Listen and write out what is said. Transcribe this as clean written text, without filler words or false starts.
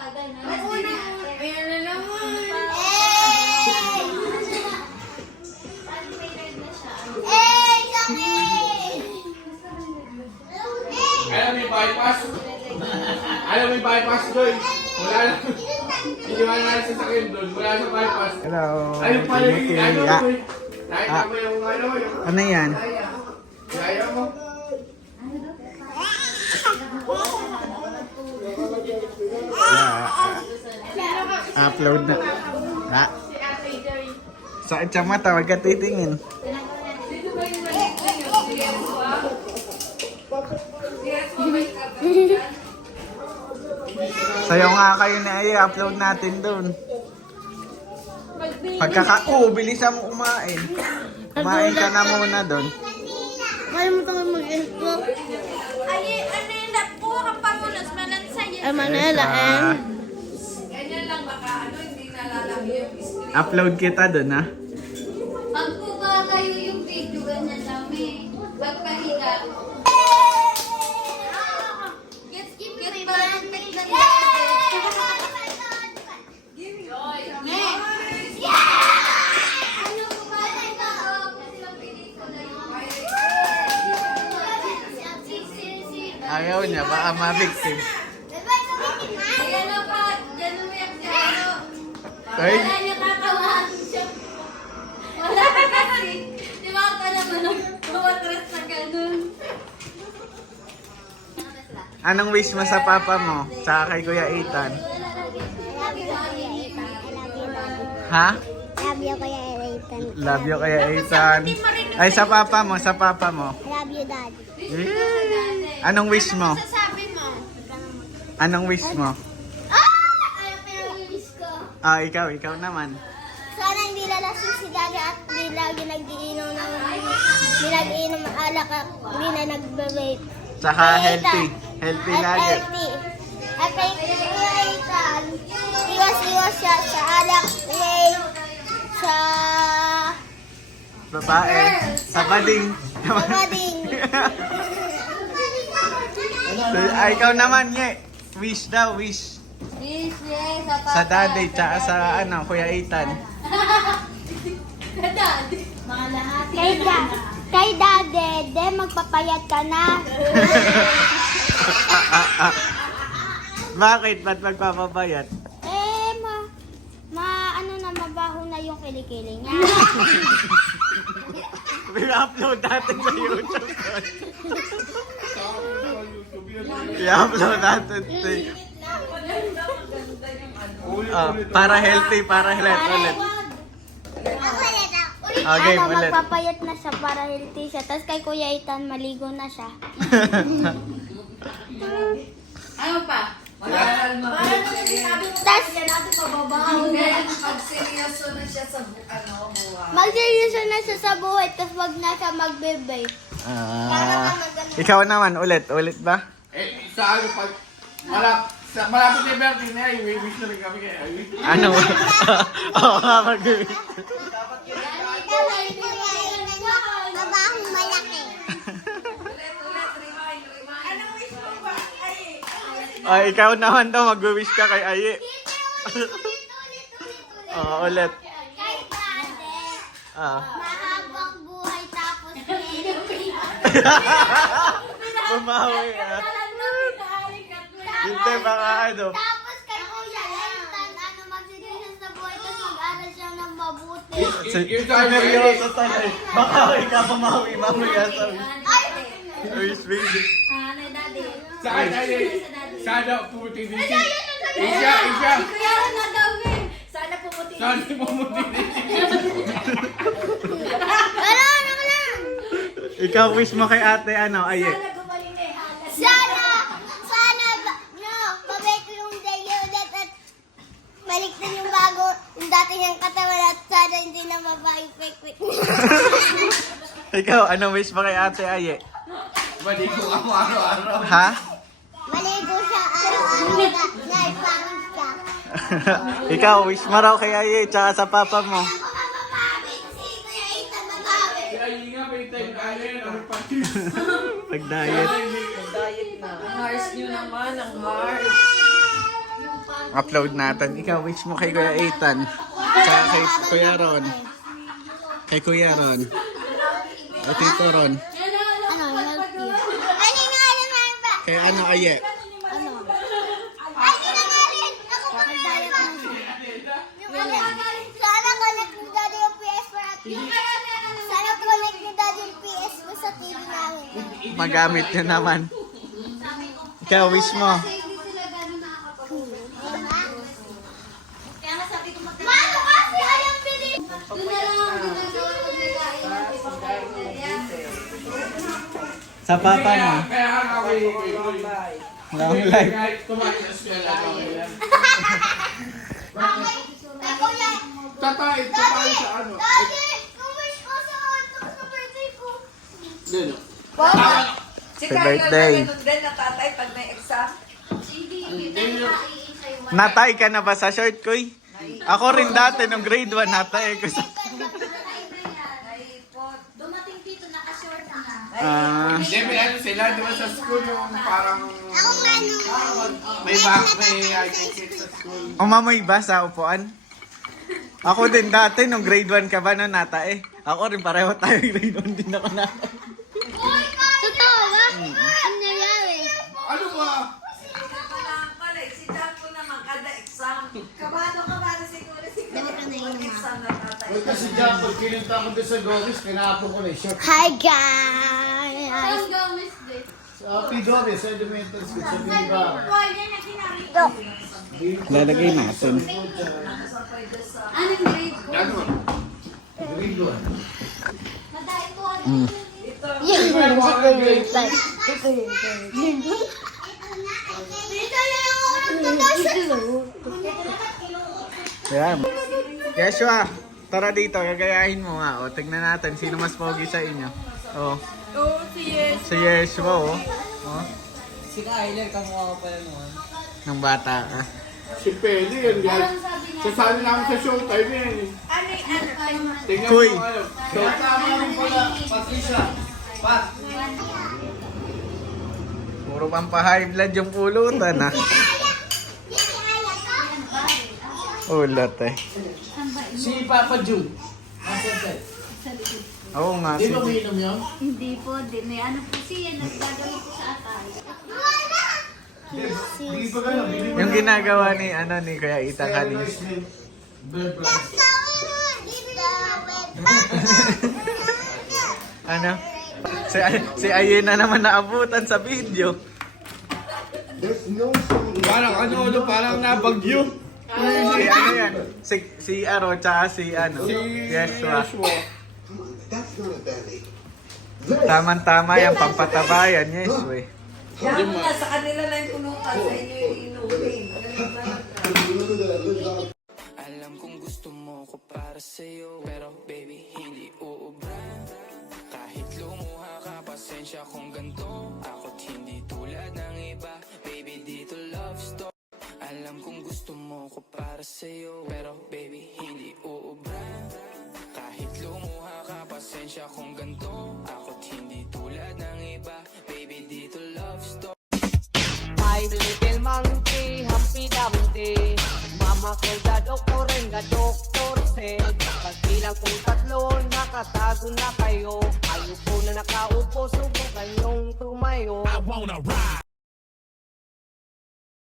agad na. Ayan na naman. Alam mo yung bypass? Alam mo yung bypass doon? Wala lang. Hindi wala na sa sakyan doon. Wala sa bypass. Hello. Ayun pala yung ano Ah. mo. Nakita mo yung ano yung... Ano yan? Gaya mo. Upload na. Ha? Sakit sa mata, wag ka titingin. Sayo nga kayo na i-upload natin doon. Bilisan mo kumain. Kumain ka na muna doon. Kalimutan ko mag-intro. Ay, ano yun na po ang pangulos malansay. Ay, Manila, and... Ganyan lang baka ano, hindi nalalaki yung screen. Upload kita doon, ha? Pag kuha kayo yung video, ganyan lang eh. Pagpahiga. Get ba ang tignan natin? Ano ko ba ito? Kasi ang pelikula yung... Ayaw niya, baka ma-victim. Ayan o pa, dyan umiyak si ano. Ay, Wala niya katawahan siya. Wala kasi. Di ba ka naman mamatras na ganun? anong wish mo sa papa mo? Tsaka kay Kuya Ethan? Ha? Love you, Kuya Ethan. Love you, Kuya Ethan. Ay, sa papa mo, sa papa mo. Love you, Daddy. Anong wish mo? Sabi mo. Anong wish mo? Ano pinag-wish ko? Ah, ikaw naman. Sana hindi lalasing si Daddy at hindi lagi nag-iinom ng alak at hindi na nagbe-vape. Tsaka healthy. Healthy At lagi. healthy. At kay Kuya Ethan, iwas-iwas siya sa alak, vape, sa Babae. Sa bading. kabading. Ay, ikaw naman, ye. Wish daw, wish. Wish, yes. Sa papa. Sa daddy, tsaka sa ano, Kuya Ethan. Sa daddy. Mga lahat. Kay Daddy, de magpapayat ka na. Bakit? Ba't magpapabayat? Ano na, mabaho na yung kilikili niya. I-upload natin sa YouTube. I-upload natin sa para healthy, para ulit. Okay, Ano, ulit. magpapayat na siya para healthy siya. Tapos kay Kuya Ethan, maligo na siya. Ano pa? Tapos, Pag seryoso na siya sa magseryoso na siya sa buhay. Tapos wag na siya magbe-vape. Ikaw naman, ulit ba? Eh, sa ano pag... Malapit na yung birthday na yun. May wish na rin kami kaya. Ano? Oo nga, mag-wish. Mabahong malaki. Ay, ikaw naman daw, mag-wish ka kay Aye. Oo, ulit. Kay Daddy, Ah. mahabang buhay tapos Bumawi Hindi, baka ano. Tapos kay Kuya Ethan, magseryoso sa buhay tapos mag-aral siya ng mabuti. Seryoso talaga. Baka ikaw bumawi, mamaya sabi. Wish, baby. Ano, daddy? Sana puti din siya. Isya. Kuya, na daw eh. Sana pumuti. Sana pumuti din siya. Ano lang? Ikaw wish mo kay ate, ano, Aye. Sana gumaling na eh. Pabay ko yung day ulit at balik na yung bago, yung dati niyang katawan at sana hindi na mapaipik-pik. Ikaw, ano wish mo kay ate, Aye? Maligo ka mo araw-araw. Ha? Maligo siya araw-araw na ipangit siya. Ikaw, wish mo raw kay Aye, tsaka sa papa mo. Ako mapapawit si Kuya Ethan magawi. Kaya yun nga, may time kaya yun. Ang pati. Pag-diet. Diet na. Ang hearts nyo naman, ang hearts. upload natin. Ikaw, wish mo kay Kuya Ethan. Tsaka kay Kuya Ron. Kay Kuya Ron. At Tito Ron. Ano, healthy. Ay, hindi na alam na ba? Kay ano, Aye. Ano? Ay, hindi na galit. Ako pa nag-diet na siya. Yung ano, sana connect ni Daddy yung PS for at sana connect ni Daddy yung PS mo sa TV namin. Magamit nyo naman. Ikaw, wish mo. Kasi hindi sila gano'n nakakapag-ulit. Kaya nga sabi ko Mano kasi ayaw bilhin. Doon na lang ang ginagawa pag nagkain ng ibang partner yan. Sa papa mo. Kaya nga kami. Long life. Kahit kumain sa eskwela kami yan. Okay. Ako yan. Tatay sa ano. Daddy, kumish ko sa auto sa birthday ko. Dino. Si Sa Carlo birthday. na ganun din na tatay pag may exam. Hindi, kita nakain sa'yo. Natay ka na ba sa short, Kuy? Ako rin dati, nung grade 1, natay ko sa... Naipot. Dumating dito, naka-short na. Ah, Hindi, may ano sila, di ba sa school yung parang... Ako ano. May back, may cake sa school. umamoy ba sa upuan? Ako din dati, nung grade 1 ka ba, no, natay? Ako rin, pareho tayo grade 1 din ako natay. Totoo ba? Ano nangyari? Ano ba? Pala, si Jaco naman kada exam. Kabado siguro exam na tatay. Huwag kasi dyan, pag kinunta ko doon sa Gomez, pinapon ko na yung short. Hi guys! Saan Gomez din? Sa Pidores, sa elementary school, sa Biba. Lalagay natin. Anong grade ko? Ano? Grade 1. Madai po ano? Dito na yung Yan. Yeshua, tara dito, gagayahin mo nga. O, tignan natin sino mas pogi sa inyo. O. Si Yeshua, o. O. Si Kyler, kamukha ko pala mo. Nung bata ka. Si Peli yan, guys. Parang sabi niya. Sasali namin sa showtime yan. Tingnan Kuy. mo ano. Tama naman pala, Patricia. Pat. Puro pampahay blood yung pulutan, ha. Ulat, eh. Si Papa Jude. Nasaan tayo? Oo nga. Di ba umiinom yun? Hindi po, din. May ano po siya, nagdadalo po sa atay. Hindi pa gano'n. Bili mo Yung na. ginagawa ni, ano, ni Kuya Ita kanina. Blood rice. Ano? Si Ayen na naman naabutan sa video. Parang ano, parang nabagyo. Si ano yan? Si Aro, tsaka si ano? Yeshua. Tama-tama yan, pampataba yan, Yeshua. Yan mo na sa kanila na yung punukan, sa inyo yung inuwi. Ganun talaga. Alam kong gusto mo ko para sa'yo, pero baby hindi uubra. Kahit lumuha ka, pasensya kung ganito. Ako't hindi tulad ng iba, baby dito love story. Alam kong gusto mo ko para sa'yo, pero baby hindi uubra. Kahit lumuha ka, pasensya kung ganito. Ako't hindi tulad ng iba, baby dito love story. My little monkey, Humpty Dumpty. Mama ko da doktorin, doktor said. Pagbilang kong tatlo, nakatago na kayo. Ayupo na nakaupo, subukan yung tumayo.